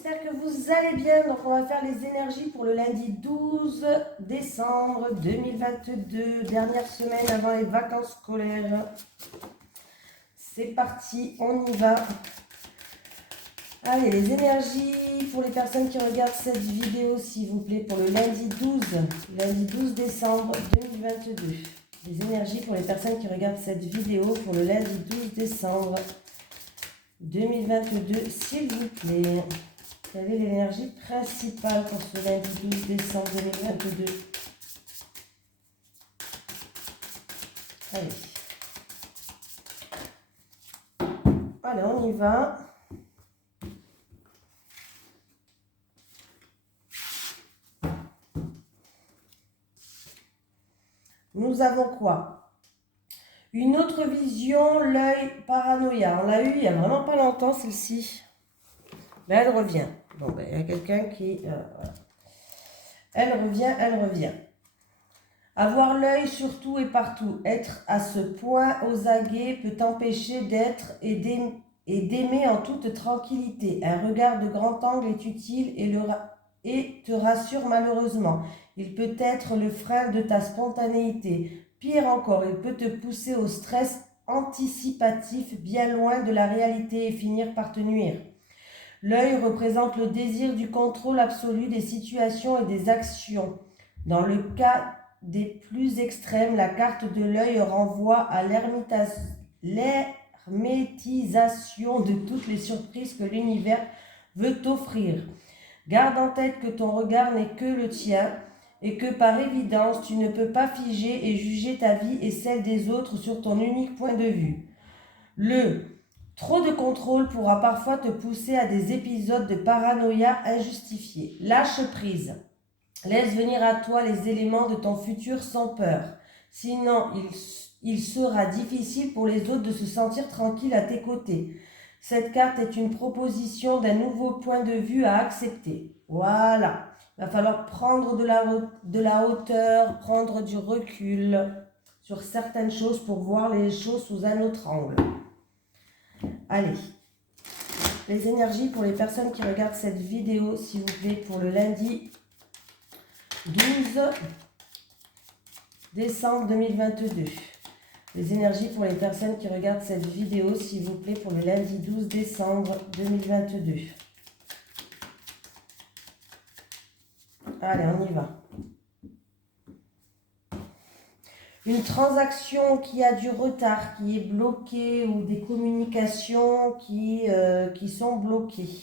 j'espère que vous allez bien. Donc on va faire les énergies pour le lundi 12 décembre 2022, dernière semaine avant les vacances scolaires. C'est parti, on y va. Allez, les énergies pour les personnes qui regardent cette vidéo, s'il vous plaît, pour le lundi 12 décembre 2022. Les énergies pour les personnes qui regardent cette vidéo pour le lundi 12 décembre 2022, s'il vous plaît. Quelle est l'énergie principale pour ce lundi 12 décembre 2022? Allez. Allez, on y va. Nous avons quoi? Une autre vision, l'œil paranoïa. On l'a eu il n'y a vraiment pas longtemps, celle-ci. Mais elle revient. Bon, ben, il y a quelqu'un qui... Elle revient. Avoir l'œil sur tout et partout, être à ce point aux aguets peut t'empêcher d'être et d'aimer en toute tranquillité. Un regard de grand angle est utile et te rassure malheureusement. Il peut être le frein de ta spontanéité. Pire encore, il peut te pousser au stress anticipatif bien loin de la réalité et finir par te nuire. L'œil représente le désir du contrôle absolu des situations et des actions. Dans le cas des plus extrêmes, la carte de l'œil renvoie à l'hermétisation de toutes les surprises que l'univers veut t'offrir. Garde en tête que ton regard n'est que le tien et que par évidence, tu ne peux pas figer et juger ta vie et celle des autres sur ton unique point de vue. Trop de contrôle pourra parfois te pousser à des épisodes de paranoïa injustifiés. Lâche prise. Laisse venir à toi les éléments de ton futur sans peur. Sinon, il sera difficile pour les autres de se sentir tranquilles à tes côtés. Cette carte est une proposition d'un nouveau point de vue à accepter. Voilà. Il va falloir prendre de la hauteur, prendre du recul sur certaines choses pour voir les choses sous un autre angle. Allez, les énergies pour les personnes qui regardent cette vidéo, s'il vous plaît, pour le lundi 12 décembre 2022. Les énergies pour les personnes qui regardent cette vidéo, s'il vous plaît, pour le lundi 12 décembre 2022. Allez, on y va. Une transaction qui a du retard, qui est bloquée, ou des communications qui sont bloquées.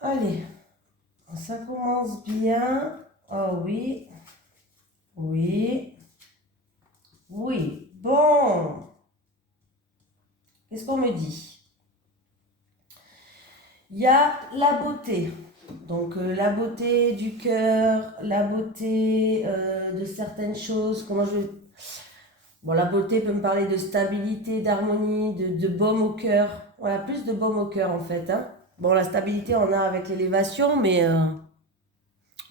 Allez, ça commence bien. Oh oui, oui, oui. Bon, qu'est-ce qu'on me dit? Il y a la beauté. Donc la beauté du cœur, la beauté de certaines choses. Bon, la beauté peut me parler de stabilité, d'harmonie, de baume au cœur. Voilà, plus de baume au cœur en fait. Hein. Bon, la stabilité, on a avec l'élévation, mais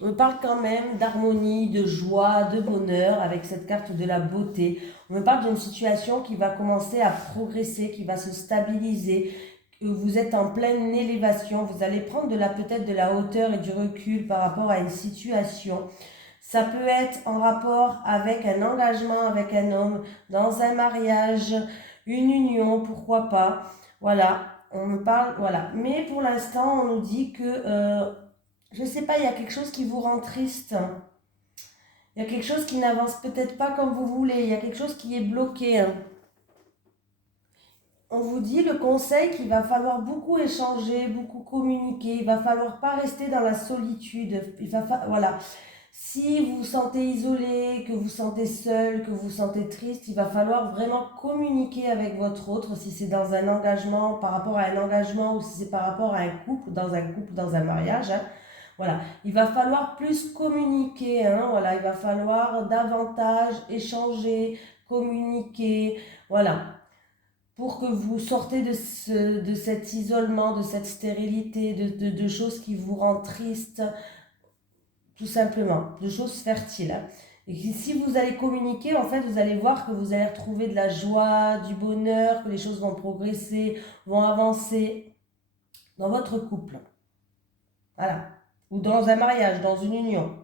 on me parle quand même d'harmonie, de joie, de bonheur avec cette carte de la beauté. On me parle d'une situation qui va commencer à progresser, qui va se stabiliser. Vous êtes en pleine élévation, vous allez prendre peut-être de la hauteur et du recul par rapport à une situation. Ça peut être en rapport avec un engagement avec un homme, dans un mariage, une union, pourquoi pas. Voilà, on me parle, voilà. Mais pour l'instant, on nous dit que, je ne sais pas, il y a quelque chose qui vous rend triste. Il y a quelque chose qui n'avance peut-être pas comme vous voulez. Il y a quelque chose qui est bloqué. Hein. On vous dit le conseil qu'il va falloir beaucoup échanger, beaucoup communiquer. Il va falloir pas rester dans la solitude. Voilà. Si vous vous sentez isolé, que vous vous sentez seul, que vous vous sentez triste, il va falloir vraiment communiquer avec votre autre, si c'est dans un engagement, par rapport à un engagement, ou si c'est par rapport à un couple, dans un mariage. Hein. Voilà, il va falloir plus communiquer, hein, voilà, il va falloir davantage échanger, communiquer, voilà, pour que vous sortez de cet isolement, de cette stérilité, de choses qui vous rendent triste. tout simplement, de choses fertiles. Hein. Et si vous allez communiquer, en fait, vous allez voir que vous allez retrouver de la joie, du bonheur, que les choses vont progresser, vont avancer dans votre couple. Voilà. Ou dans un mariage, dans une union.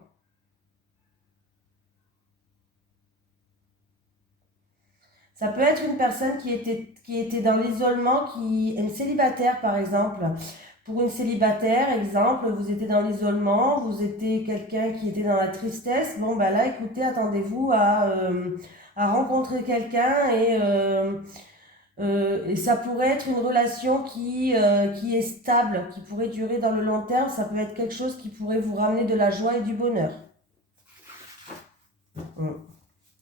Ça peut être une personne qui était dans l'isolement, qui est une célibataire par exemple. Pour une célibataire, exemple, vous étiez dans l'isolement, vous étiez quelqu'un qui était dans la tristesse. Bon, ben là, écoutez, attendez-vous à rencontrer quelqu'un et ça pourrait être une relation qui est stable, qui pourrait durer dans le long terme. Ça peut être quelque chose qui pourrait vous ramener de la joie et du bonheur.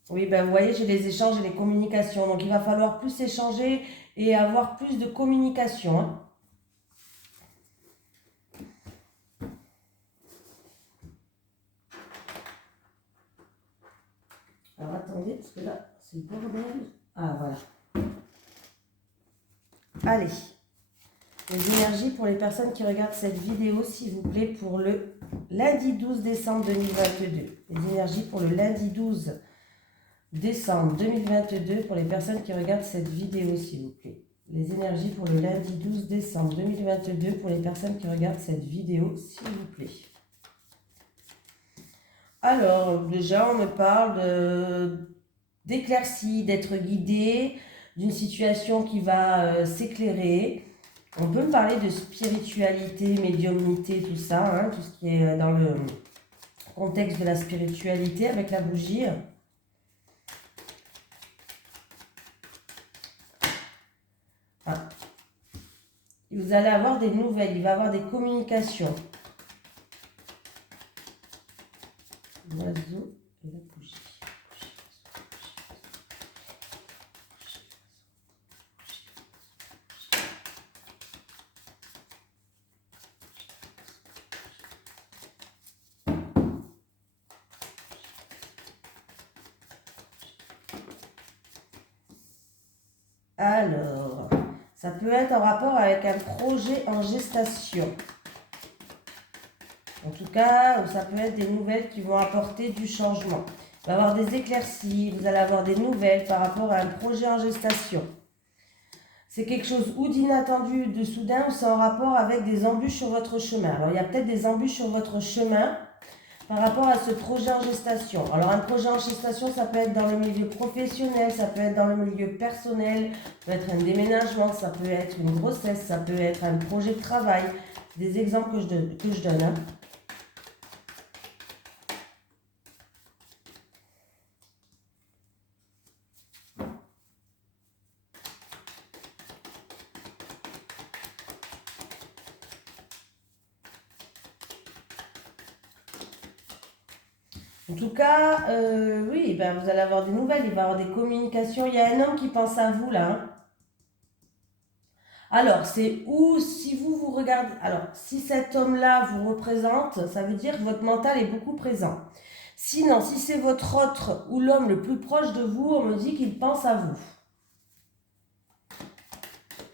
Oui, ben vous voyez, j'ai les échanges et les communications. Donc, il va falloir plus échanger et avoir plus de communication. Hein. Alors, attendez, parce que là, c'est le bordel. Ah, voilà. Allez. Les énergies pour les personnes qui regardent cette vidéo, s'il vous plaît, pour le lundi 12 décembre 2022. Les énergies pour le lundi 12 décembre 2022 pour les personnes qui regardent cette vidéo, s'il vous plaît. Les énergies pour le lundi 12 décembre 2022 pour les personnes qui regardent cette vidéo, s'il vous plaît. Alors, déjà, on me parle d'éclaircie, d'être guidé, d'une situation qui va s'éclairer. On peut me parler de spiritualité, médiumnité, tout ça, hein, tout ce qui est dans le contexte de la spiritualité avec la bougie. Ah. Vous allez avoir des nouvelles, il va y avoir des communications. L'oiseau et la bougie. Alors, ça peut être en rapport avec un projet en gestation. En tout cas, ça peut être des nouvelles qui vont apporter du changement. Il va y avoir des éclaircies, vous allez avoir des nouvelles par rapport à un projet en gestation. C'est quelque chose ou d'inattendu, de soudain, ou c'est en rapport avec des embûches sur votre chemin. Alors, il y a peut-être des embûches sur votre chemin par rapport à ce projet en gestation. Alors, un projet en gestation, ça peut être dans le milieu professionnel, ça peut être dans le milieu personnel, ça peut être un déménagement, ça peut être une grossesse, ça peut être un projet de travail. Des exemples que je donne. Hein. En tout cas, oui, ben vous allez avoir des nouvelles, il va y avoir des communications. Il y a un homme qui pense à vous là. Hein. Alors, c'est où, si vous regardez, alors, si cet homme-là vous représente, ça veut dire que votre mental est beaucoup présent. Sinon, si c'est votre autre ou l'homme le plus proche de vous, on me dit qu'il pense à vous.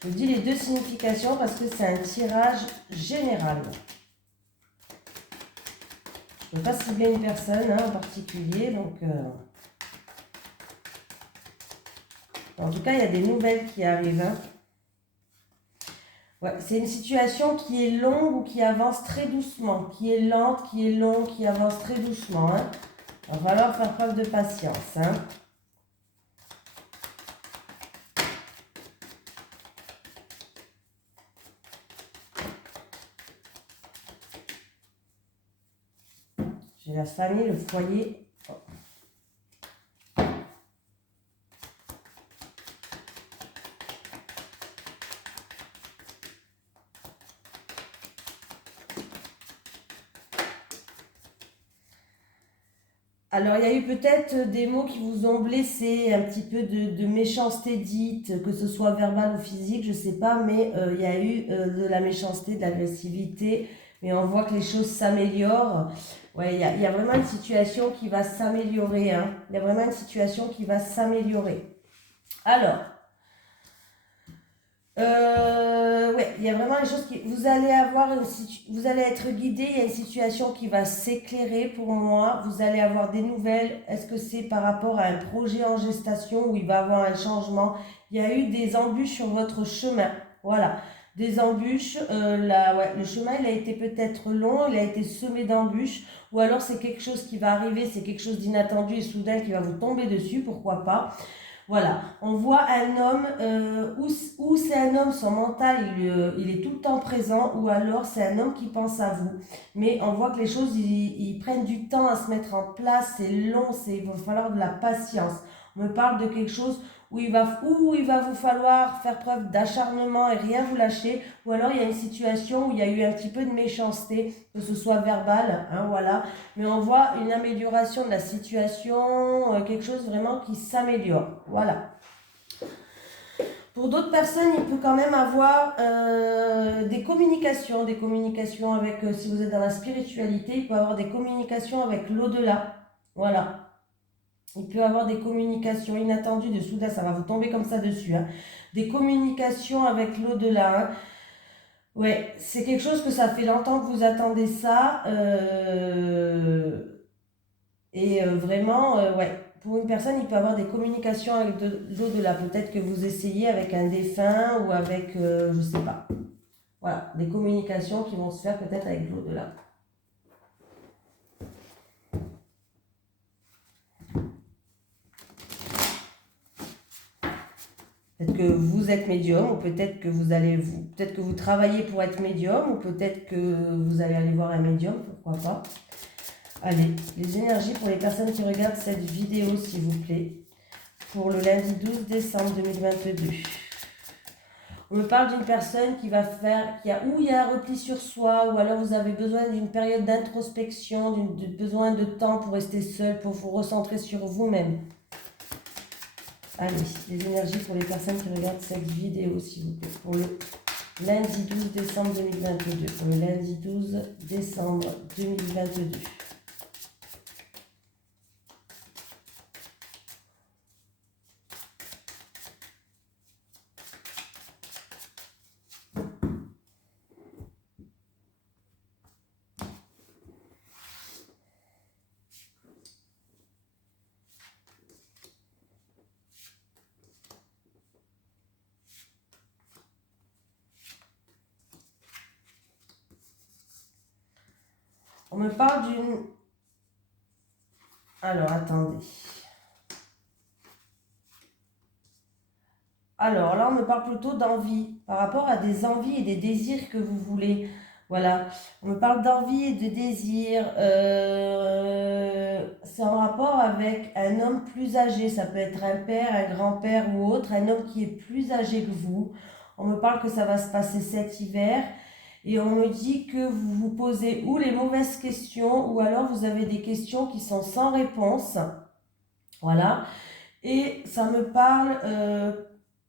Je vous dis les deux significations parce que c'est un tirage général. Je ne peux pas cibler une personne hein, en particulier, donc... En tout cas, il y a des nouvelles qui arrivent. Hein. Ouais, c'est une situation qui est longue ou qui avance très doucement, qui est lente, qui est longue, qui avance très doucement. Hein. Il va falloir faire preuve de patience. Hein. J'ai la famille, le foyer. Alors, il y a eu peut-être des mots qui vous ont blessé, un petit peu de méchanceté dite, que ce soit verbale ou physique, je ne sais pas, mais il y a eu de la méchanceté, de l'agressivité, mais on voit que les choses s'améliorent. Ouais, il y a vraiment une situation qui va s'améliorer. Hein. Il y a vraiment une situation qui va s'améliorer. Alors, Ouais, il y a vraiment des choses qui... Vous allez avoir vous allez être guidé, il y a une situation qui va s'éclairer pour moi. Vous allez avoir des nouvelles. Est-ce que c'est par rapport à un projet en gestation où il va y avoir un changement? Il y a eu des embûches sur votre chemin. Voilà, des embûches. Là, ouais, le chemin, il a été peut-être long, il a été semé d'embûches. Ou alors c'est quelque chose qui va arriver, c'est quelque chose d'inattendu et soudain qui va vous tomber dessus, pourquoi pas. Voilà, on voit un homme, où c'est un homme, son mental, il est tout le temps présent, ou alors c'est un homme qui pense à vous. Mais on voit que les choses, ils prennent du temps à se mettre en place, c'est long, il va falloir de la patience. On me parle de quelque chose où il va vous falloir faire preuve d'acharnement et rien vous lâcher, ou alors il y a une situation où il y a eu un petit peu de méchanceté, que ce soit verbal, hein, voilà. Mais on voit une amélioration de la situation, quelque chose vraiment qui s'améliore. Voilà. Pour d'autres personnes, il peut quand même avoir des communications avec, si vous êtes dans la spiritualité, il peut avoir des communications avec l'au-delà. Voilà. Il peut avoir des communications inattendues de soudain, ça va vous tomber comme ça dessus, hein. Des communications avec l'au-delà, hein. Ouais, c'est quelque chose que ça fait longtemps que vous attendez ça. Vraiment, ouais, pour une personne, il peut avoir des communications avec de l'au-delà. Peut-être que vous essayez avec un défunt ou avec, je sais pas. Voilà, des communications qui vont se faire peut-être avec l'au-delà. Peut-être que vous êtes médium, ou peut-être que peut-être que vous travaillez pour être médium, ou peut-être que vous allez aller voir un médium, pourquoi pas. Allez, les énergies pour les personnes qui regardent cette vidéo, s'il vous plaît, pour le lundi 12 décembre 2022. On me parle d'une personne qui va faire, où il y a un repli sur soi, ou alors vous avez besoin d'une période d'introspection, besoin de temps pour rester seul, pour vous recentrer sur vous-même. Allez, les énergies pour les personnes qui regardent cette vidéo, s'il vous plaît, pour le lundi 12 décembre 2022. Pour le lundi 12 décembre 2022. On me parle d'une... Alors, attendez. Alors là, on me parle plutôt d'envie, par rapport à des envies et des désirs que vous voulez. Voilà, on me parle d'envie et de désir. C'est en rapport avec un homme plus âgé. Ça peut être un père, un grand-père ou autre, un homme qui est plus âgé que vous. On me parle que ça va se passer cet hiver. Et on me dit que vous vous posez ou les mauvaises questions, ou alors vous avez des questions qui sont sans réponse. Voilà. Et ça me parle...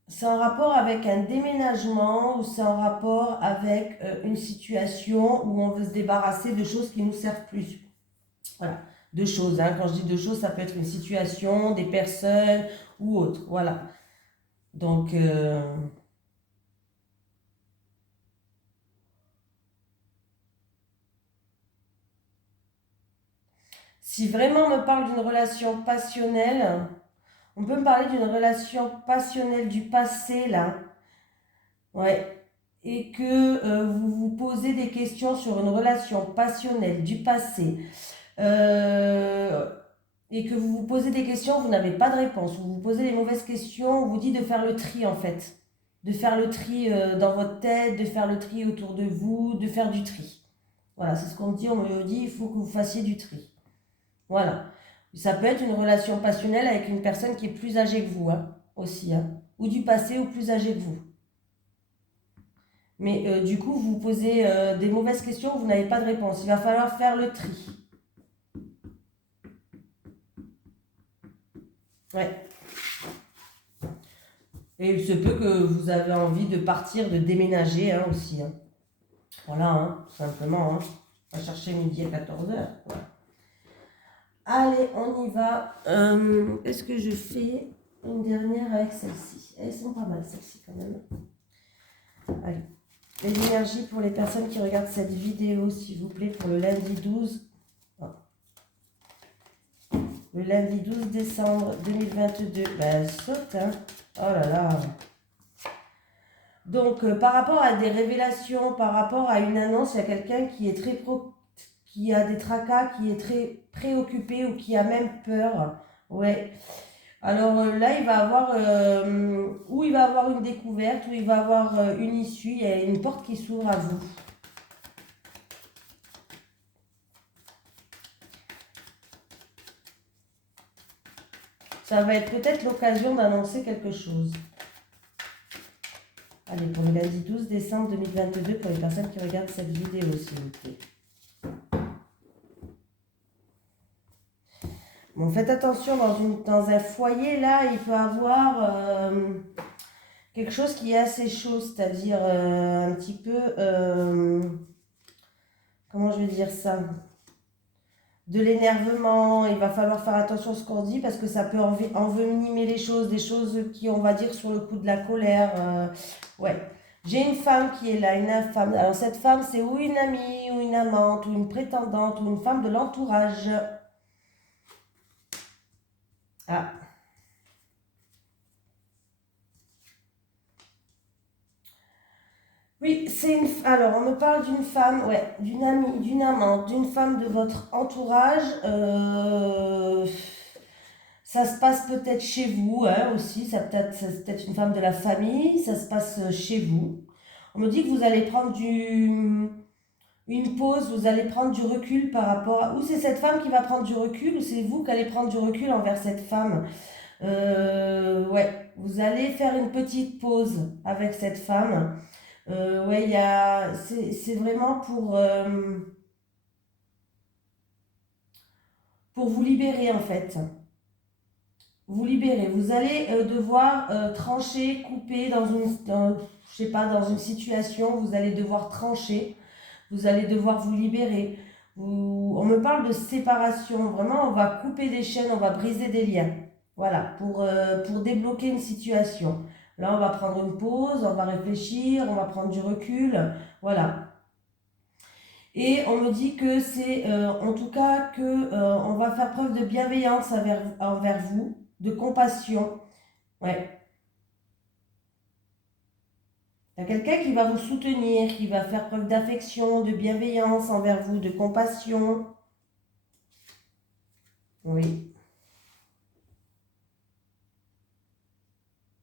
c'est en rapport avec un déménagement, ou c'est en rapport avec une situation où on veut se débarrasser de choses qui ne nous servent plus. Voilà, de choses, hein. Quand je dis de choses, ça peut être une situation, des personnes ou autre. Voilà. Donc, si vraiment on me parle d'une relation passionnelle, on peut me parler d'une relation passionnelle du passé, là. Ouais. Et que vous vous posez des questions sur une relation passionnelle du passé. Euh, et que vous vous posez des questions, vous n'avez pas de réponse. Vous vous posez les mauvaises questions, on vous dit de faire le tri en fait. De faire le tri dans votre tête, de faire le tri autour de vous, de faire du tri. Voilà, c'est ce qu'on me dit. On me dit, il faut que vous fassiez du tri. Voilà. Ça peut être une relation passionnelle avec une personne qui est plus âgée que vous, hein, aussi. Hein. Ou du passé ou plus âgée que vous. Mais du coup, vous vous posez des mauvaises questions, vous n'avez pas de réponse. Il va falloir faire le tri. Ouais. Et il se peut que vous avez envie de partir, de déménager, hein, aussi. Hein. Voilà, hein, tout simplement. Hein. On va chercher midi à 14h. Voilà. Allez, on y va. Est-ce que je fais une dernière avec celle-ci? Elles sont pas mal, celles-ci, quand même. Allez. Les énergies pour les personnes qui regardent cette vidéo, s'il vous plaît, pour le lundi 12. Le lundi 12 décembre 2022. Ben, saute, hein. Oh là là. Donc, par rapport à des révélations, par rapport à une annonce, il y a quelqu'un qui est qui a des tracas, qui est très préoccupé ou qui a même peur. Ouais. Alors là, il va avoir, ou il va avoir une découverte, ou il va avoir une issue, il y a une porte qui s'ouvre à vous. Ça va être peut-être l'occasion d'annoncer quelque chose. Allez, pour le lundi 12 décembre 2022, pour les personnes qui regardent cette vidéo, s'il vous plaît. Bon, faites attention, dans un foyer, là, il peut avoir quelque chose qui est assez chaud, c'est-à-dire un petit peu, comment je vais dire ça, de l'énervement. Il va falloir faire attention à ce qu'on dit parce que ça peut envenimer les choses, des choses qui, on va dire, sur le coup de la colère. Ouais. J'ai une femme qui est là, une femme. Alors cette femme, c'est ou une amie, ou une amante, ou une prétendante, ou une femme de l'entourage. Ah. Oui, c'est une... Alors, on me parle d'une femme, ouais, d'une amie, d'une amante, d'une femme de votre entourage. Ça se passe peut-être chez vous, hein, aussi. C'est peut-être une femme de la famille. Ça se passe chez vous. On me dit que vous allez prendre une pause, vous allez prendre du recul par rapport à... Ou c'est cette femme qui va prendre du recul, ou c'est vous qui allez prendre du recul envers cette femme. Ouais, vous allez faire une petite pause avec cette femme. Ouais, c'est vraiment pour vous libérer en fait. Vous libérer. Vous allez devoir trancher, couper je sais pas, dans une situation. Vous allez devoir trancher. Vous allez devoir vous libérer. On me parle de séparation. Vraiment, on va couper des chaînes, on va briser des liens. Voilà, pour débloquer une situation. Là, on va prendre une pause, on va réfléchir, on va prendre du recul. Voilà. Et on me dit que c'est en tout cas que on va faire preuve de bienveillance envers vous, de compassion. Ouais. Il y a quelqu'un qui va vous soutenir, qui va faire preuve d'affection, de bienveillance envers vous, de compassion. Oui.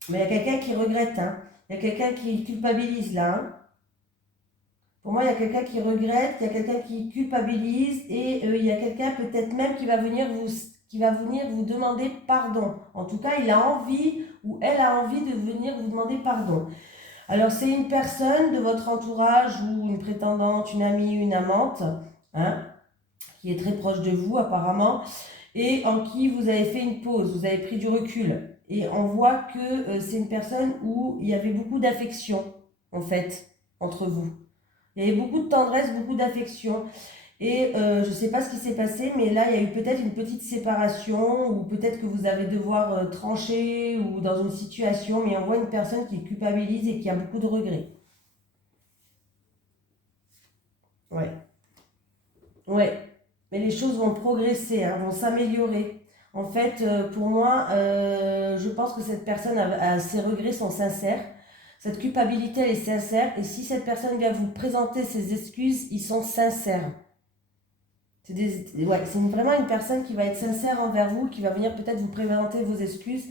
Mais il y a quelqu'un qui regrette, hein. Il y a quelqu'un qui culpabilise là, hein. Pour moi, il y a quelqu'un qui regrette, il y a quelqu'un qui culpabilise et il y a quelqu'un peut-être même qui va venir vous demander pardon. En tout cas, il a envie ou elle a envie de venir vous demander pardon. Alors, c'est une personne de votre entourage ou une prétendante, une amie, une amante, hein, qui est très proche de vous apparemment et en qui vous avez fait une pause, vous avez pris du recul. Et on voit que c'est une personne où il y avait beaucoup d'affection, en fait, entre vous. Il y avait beaucoup de tendresse, beaucoup d'affection. Et je ne sais pas ce qui s'est passé, mais là, il y a eu peut-être une petite séparation, ou peut-être que vous allez devoir trancher, ou dans une situation, mais on voit une personne qui culpabilise et qui a beaucoup de regrets. Ouais. Ouais. Mais les choses vont progresser, hein, vont s'améliorer. En fait, pour moi, je pense que cette personne ses regrets sont sincères. Cette culpabilité, elle est sincère. Et si cette personne vient vous présenter ses excuses, ils sont sincères. Ouais, c'est vraiment une personne qui va être sincère envers vous, qui va venir peut-être vous présenter vos excuses.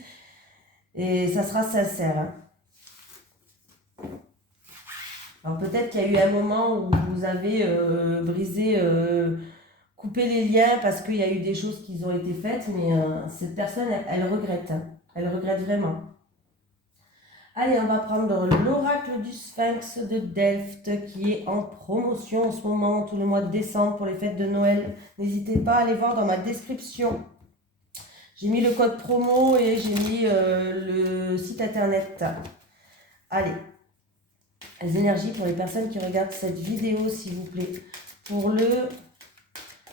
Et ça sera sincère, hein. Alors peut-être qu'il y a eu un moment où vous avez coupé les liens parce qu'il y a eu des choses qui ont été faites, mais cette personne, elle regrette, hein. Elle regrette vraiment. Allez, on va prendre l'oracle du Sphinx de Delft qui est en promotion en ce moment, tout le mois de décembre pour les fêtes de Noël. N'hésitez pas à aller voir dans ma description. J'ai mis le code promo et j'ai mis le site internet. Allez, les énergies pour les personnes qui regardent cette vidéo, s'il vous plaît. Pour le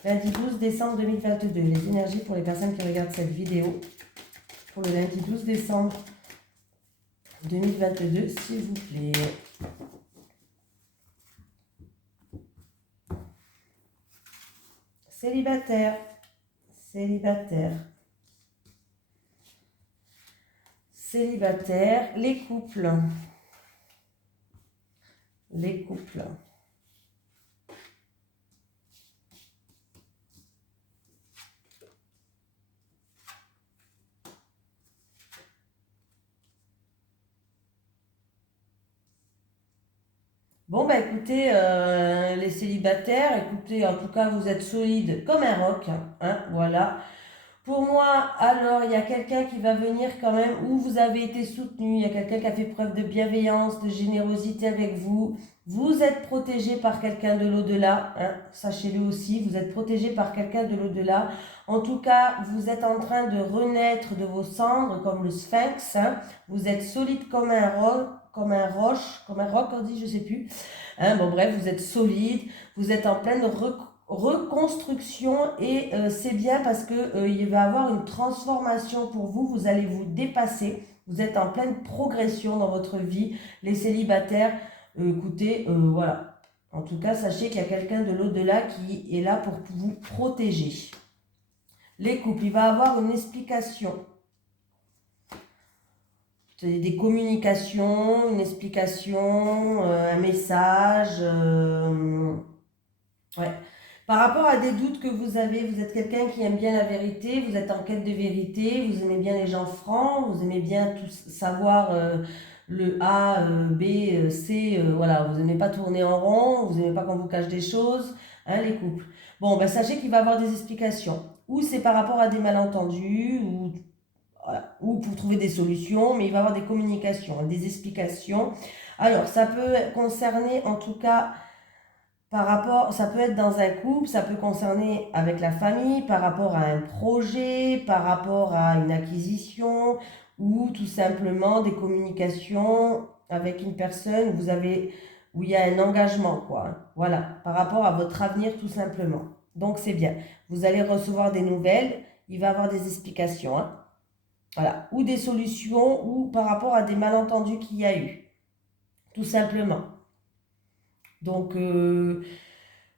lundi 12 décembre 2022. Les énergies pour les personnes qui regardent cette vidéo. Pour le lundi 12 décembre 2022, s'il vous plaît. Célibataire, célibataire, célibataire, les couples, les couples. Bon, bah écoutez, les célibataires, écoutez, en tout cas, vous êtes solides comme un roc, hein, voilà. Pour moi, alors, il y a quelqu'un qui va venir quand même, où vous avez été soutenu, il y a quelqu'un qui a fait preuve de bienveillance, de générosité avec vous. Vous êtes protégé par quelqu'un de l'au-delà, hein, sachez-le aussi, vous êtes protégé par quelqu'un de l'au-delà. En tout cas, vous êtes en train de renaître de vos cendres, comme le sphinx, hein. Vous êtes solide comme un roc, comme un roche, comme un roc, on dit, je sais plus. Hein, bon, bref, vous êtes solide, vous êtes en pleine reconstruction et c'est bien parce que il va y avoir une transformation pour vous, vous allez vous dépasser, vous êtes en pleine progression dans votre vie, les célibataires, écoutez, voilà, en tout cas sachez qu'il y a quelqu'un de l'au-delà qui est là pour vous protéger. Les couples, il va y avoir une explication, des communications, une explication, un message, ouais. Par rapport à des doutes que vous avez, vous êtes quelqu'un qui aime bien la vérité, vous êtes en quête de vérité, vous aimez bien les gens francs, vous aimez bien tout savoir le A, B, C, voilà, vous n'aimez pas tourner en rond, vous n'aimez pas qu'on vous cache des choses, hein, les couples. Bon, ben, sachez qu'il va y avoir des explications. Ou c'est par rapport à des malentendus, ou, voilà, ou pour trouver des solutions, mais il va y avoir des communications, des explications. Alors, ça peut concerner en tout cas par rapport, ça peut être dans un couple, ça peut concerner avec la famille, par rapport à un projet, par rapport à une acquisition ou tout simplement des communications avec une personne où vous avez, où il y a un engagement, quoi, hein. Voilà, par rapport à votre avenir tout simplement. Donc c'est bien. Vous allez recevoir des nouvelles, il va y avoir des explications, hein. Voilà, ou des solutions ou par rapport à des malentendus qu'il y a eu, tout simplement. Donc,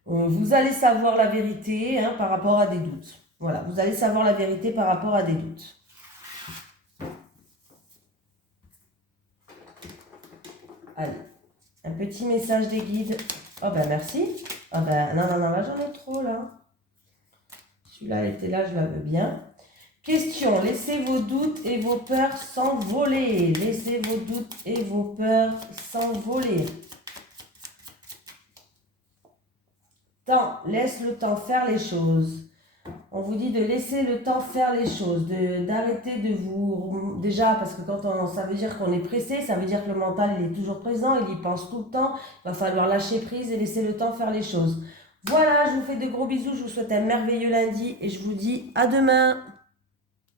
vous allez savoir la vérité, hein, par rapport à des doutes. Voilà, vous allez savoir la vérité par rapport à des doutes. Allez, un petit message des guides. Oh ben merci. Oh ben non, là j'en ai trop là. Celui-là était là, je la veux bien. Question, laissez vos doutes et vos peurs s'envoler. Laissez vos doutes et vos peurs s'envoler. Laisse le temps faire les choses. On vous dit de laisser le temps faire les choses, d'arrêter de vous... Déjà, parce que ça veut dire qu'on est pressé, ça veut dire que le mental, il est toujours présent, il y pense tout le temps. Il va falloir lâcher prise et laisser le temps faire les choses. Voilà, je vous fais de gros bisous, je vous souhaite un merveilleux lundi et je vous dis à demain.